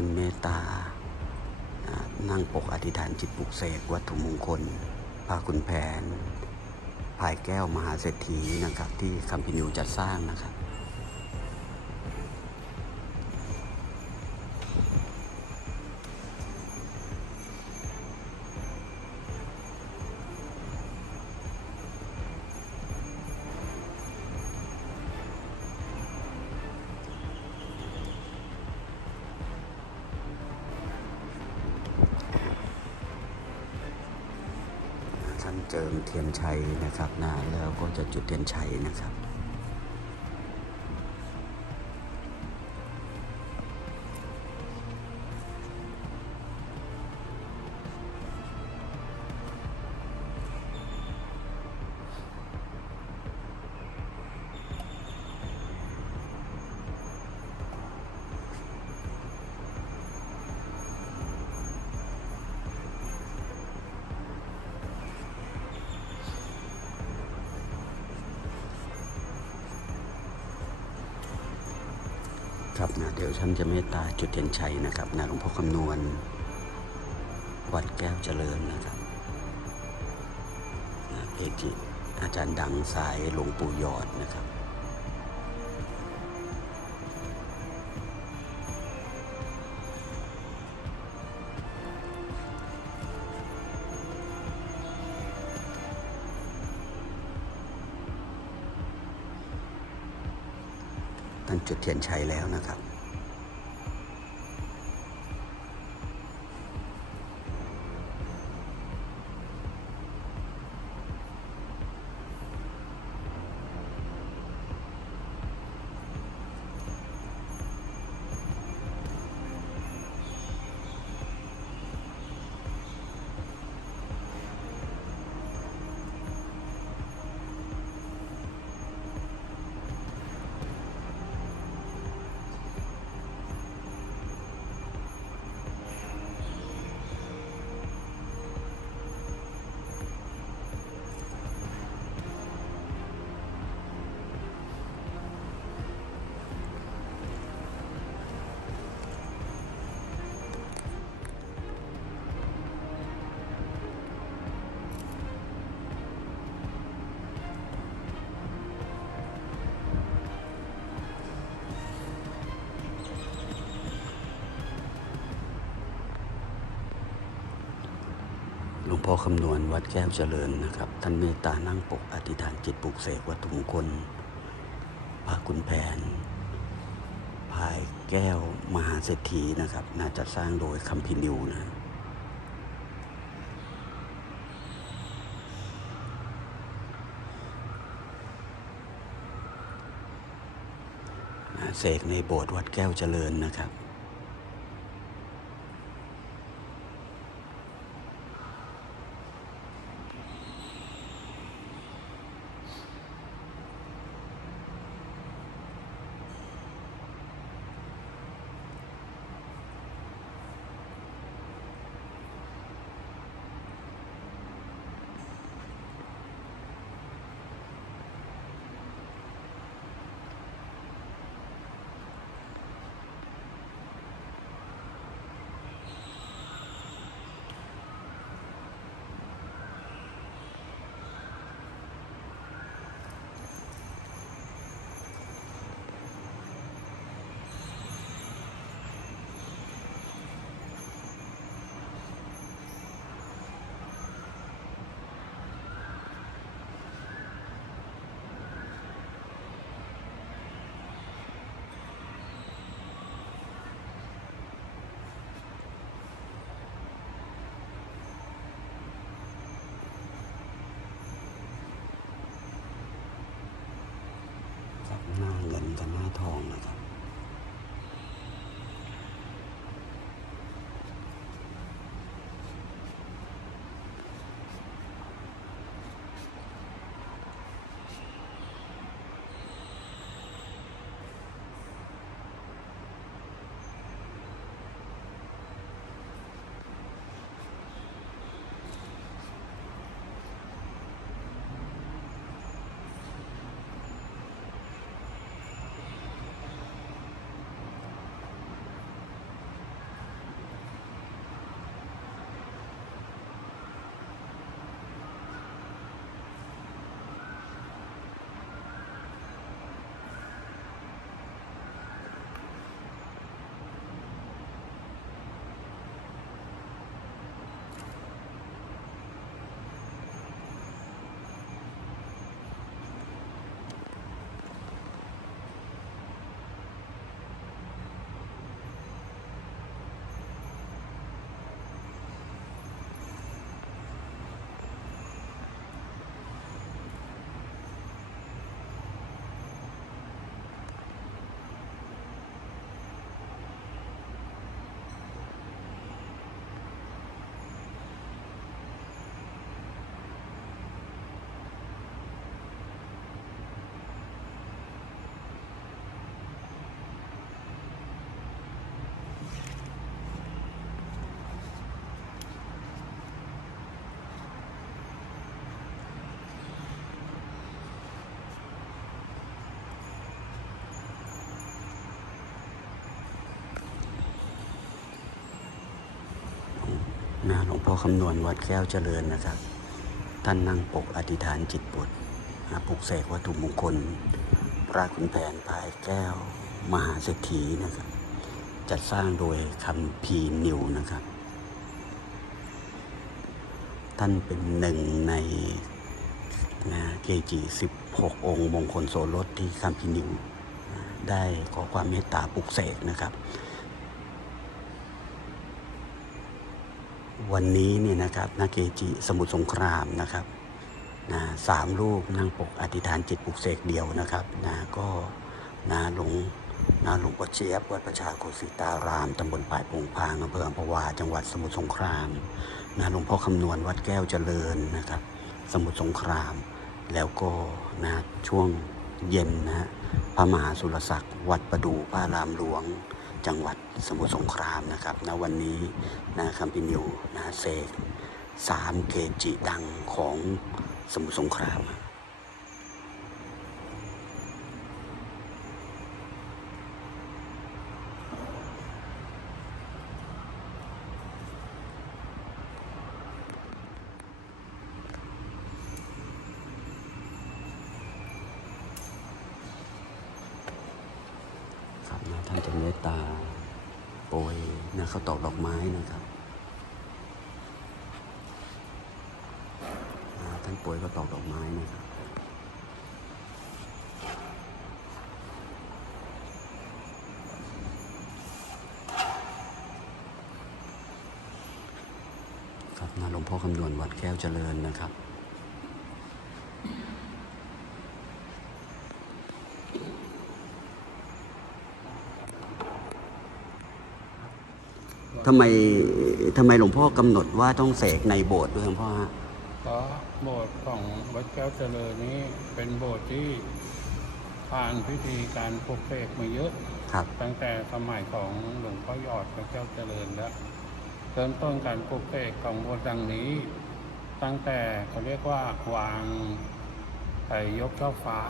ท่านเมตตา นั่งปกอธิษฐานจิตปลุกเสกวัตถุมงคลพาคุณแผนภายแก้วมหาเศรษฐีนะครับที่คำพินิวจัดสร้างนะครับานเจิมเทียนชัยนะครับนะแล้วก็จะจุดเทียนชัยนะครับ เดี๋ยวท่านจะเมตตาจุดเทียนชัยนะครับนะหลวงพ่อคำนวณ วัดแก้วเจริญนะครับเกจิอาจารย์ดังสายหลวงปู่ยอดนะครับท่านจุดเทียนชัยแล้วนะครับ งพ่อคำนวณวัดแก้วเจริญนะครับ ท่านเมตตานั่งปกอธิษฐานจิตปลุกเสกวัตถุมงคลพระคุณแผนภายแก้วมหาเศรษฐีนะครับ น่าจะสร้างโดยคำพินิวนะเสกในโบสถ์วัดแก้วเจริญนะครับ พ่อคำนวณวัดแก้วเจริญนะครับ ท่านนั่งปกอธิษฐานจิตบทนะปลุกเสกวัตถุมงคล พระขุนแผนพายแก้ว มหาเศรษฐีนะครับ จัดสร้างโดยคำพีนิวนะครับ ท่านเป็นหนึ่งในนะเกจิ 16 องค์มงคลโสรสที่คำพีนิว ได้ขอความเมตตาปลุกเสกนะครับ วันนี้เนี่ยนะครับนาเกจิสมุทรสงครามนะครับนะสามลูกนั่งปกอธิษฐานจิตปลุกเสกเดียวนะครับนะก็นาหลวงนาหลวงพ่อเจี๊ยบวัดประชาโคสิตารามตำบลป่ายปงพางอำเภออัมพวาจังหวัดสมุทรสงครามนะหลวงพ่อคำนวณวัดแก้วเจริญนะครับ สมุทรสงคราม แล้วก็นะช่วงเย็นนะฮะพระมหาสุรศักดิ์วัดประดูพระรามหลวง จังหวัดสมุทรสงครามนะครับณวันนี้นะคัมพินิวนะเสกสามเกจิดังของสมุทรสงคราม ท่านจะเมตตาโปรยนะเขาวตอกดอกไม้นะครับท่านโปรยเขาวตอกดอกไม้นะครับครับนะหลวงพ่อคำนวณวัดแก้วเจริญนะครับ ทำไมทำไมหลวงพ่อกำหนดว่าต้องเสกในโบสถ์ด้วยหลวงพ่อฮะเพราะโบสถ์ของวัดแก้วเจริญนี้เป็นโบสถ์ที่ผ่านพิธีการปลุกเสกมาเยอะ ครับ ตั้งแต่สมัยของหลวงพ่อหยอดวัดแก้วเจริญแล้วเริ่มต้นการปลุกเสกของโบสถ์ดังนี้ ตั้งแต่เขาเรียกว่าวางไอ้ยกช่อฟ้า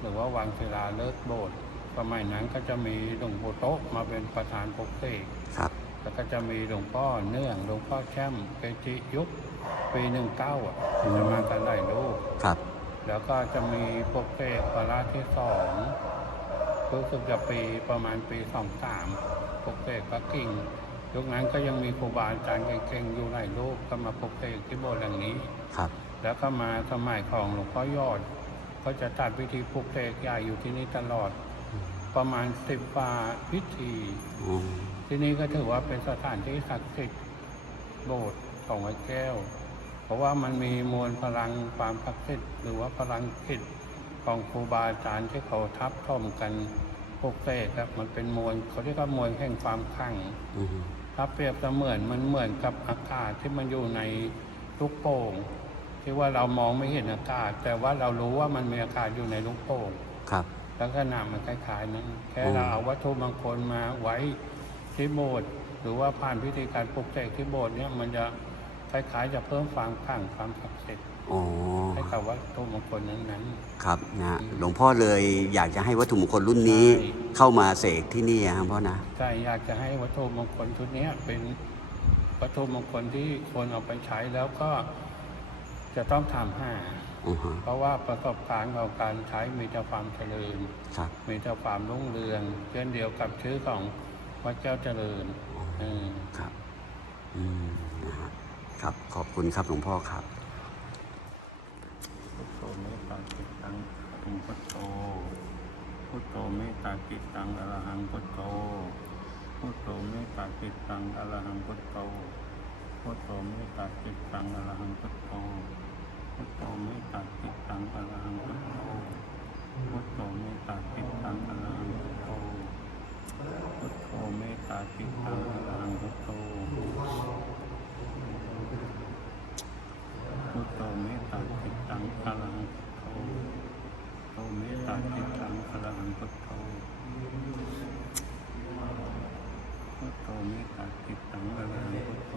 หรือว่าวางศิลาฤกษ์โบสถ์สมัยนั้นก็จะมีหลวงปู่โต๊ะมาเป็นประธานปลุกเสก ครับ แล้วก็จะมีหลวงพ่อเนื่องหลวงพ่อแช่มเกจิยุคปีหนึ่งเก้าอะจะมากันหลายรูปครับ แล้วก็จะมีปกเปกวาระที่สองรู้สึกจะปีประมาณปีสองสามปกเปกพระกิ่งยุคนั้นก็ยังมีครูบาอาจารย์เก่งๆอยู่หลายรูปก็มาปกเปกที่โบสถ์หลังนี้ครับ แล้วก็มาสมัยของหลวงพ่อยอด ก็จะจัดพิธีปลุกเสกใหญ่อยู่ที่นี่ตลอด ประมาณสิบกว่าพิธีอ๋อ ที่นี่ก็ถือว่าเป็นสถานที่ศักดิ์สิทธิ์โบสถ์ของวัดแก้ว เพราะว่ามันมีมวลพลังความศักดิ์สิทธิ์หรือว่าพลังจิตของครูบาอาจารย์ที่เขาทับท่อมกันพวกเสกครับมันเป็นมวลเขาเรียกว่ามวลแห่งความขลังอืมถ้าเปรียบเสมือนมันเหมือนกับอากาศที่มันอยู่ในลูกโป่งที่ว่าเรามองไม่เห็นอากาศ แต่ว่าเรารู้ว่ามันมีอากาศอยู่ในลูกโป่งครับลักษณะมันคล้ายๆนั้น แค่อืมเราเอาวัตถุมงคลมาไว้ ที่โบสถ์หรือว่าผ่านพิธีการปลุกเสกที่โบสถ์เนี่ยมันจะคล้ายๆจะเพิ่มความขลังความศักดิ์สิทธิ์อ๋อให้กับวัตถุมงคลนั้นครับนะหลวงพ่อเลยอยากจะให้วัตถุมงคลรุ่นนี้ใช่เข้ามาเสกที่นี่ครับพ่อนะๆใจอยากจะให้วัตถุมงคลชุดเนี้ยเป็นวัตถุมงคลที่คนเอาไปใช้แล้วก็จะต้องทำห้าอือฮะเพราะว่าประสบการณ์ของการใช้มีแต่ความเจริญครับมีแต่ความรุ่งเรือง เช่นเดียวกับชื่อของ วัดเจ้าเจริญเออครับ อืมนะฮะครับ ขอบคุณครับหลวงพ่อครับพุทโธเมตตาจิตตังอรหังพุทโธพุทโธเมตตาจิตตังอรหังพุทโธพุทโธเมตตาจิตตังอรหังพุทโธพุทโธเมตตาจิตตังอรหังพุทโธพุทโธเมตตาจิตตังอรหังพุทโธพุทโธเมตตาจิตตังอรหังพุทโธ พุทโธเมตตาจิตตังอรหังพุทโธพุทโธเมตตาจิตตังอรหังพุทโธโธเมตตาจิตตังอรหังพุทโธพุทโธเมตตาจิตตังอรหังพุทโธ